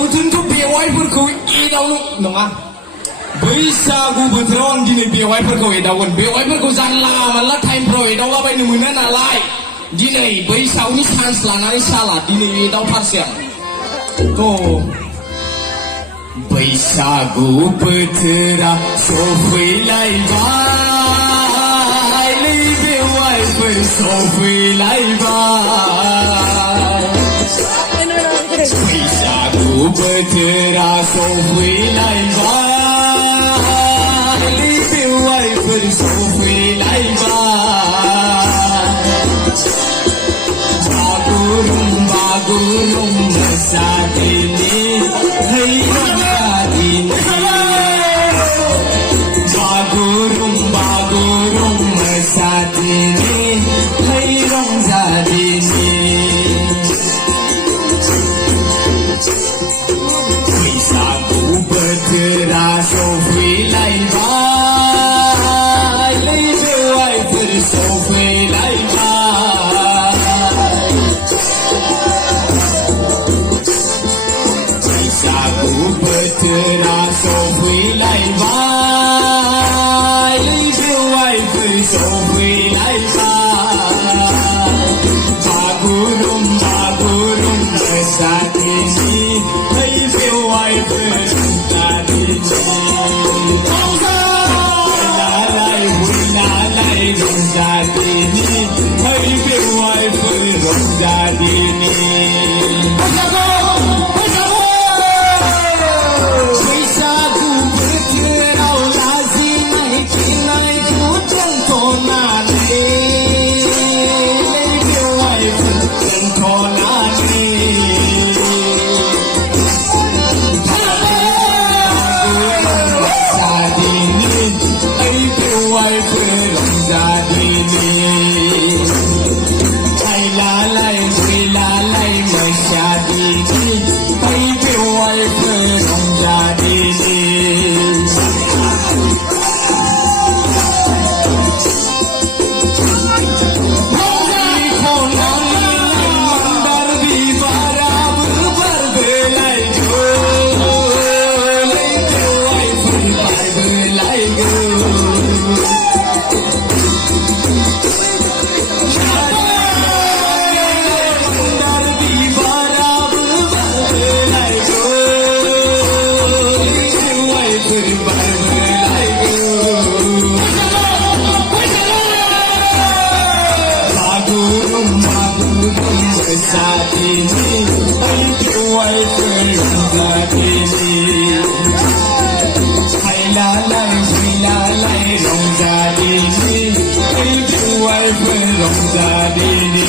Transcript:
बोथोरनिथ' बेवाइफोरखौ एदावनो नङा बैसागु बोथोराव आं दिनै बेवाइफोरखौ एदावगोन बेवाइफोरखौ जानला मानला टाइमफ्राव एदावलाबायनो मोना नालाय दिनै बैसागुनि चान्स लानानै साला दिनै एदावथारसै आं बैसागु बोथोरा सफैलायबाय नै बेवाइफोर सफैलायबाय बैसागु बोथोरा सफैलायबाय नै बेवाइफोर सफैलायबाय बागुरुम्बा गुरुम मोसादिनि है रंजादिनि बागुरुम्बा गुरुम मोसादिनि है रंजादिनि बैसागु बोथोरा सफैलायबाय नै बेवाइफोर सफैलायबाय बैसागु बोथोरा सफैलायबाय नै बेवाइफोर सफैलायबाय बागुरुम्बा गुरुम मोसादिनि है बेवाइफोर रंजादिनि है बेवाइफोर रंजादिनि बैसागु बोथोराव लाजिनाय गिनायखौ दोनथ'नानै बेवाइफोर दोनथ'नानै Haylalay, haylalay, masyadini, ay bewaifır rongzadini. Rongzadi konani mandar di barabı barbelay gol, ay bewaifır barbelay gol. Rongzadini, ay bewaifır rongzadini. Haylalay, haylalay, rongzadini, ay bewaifır rongzadini.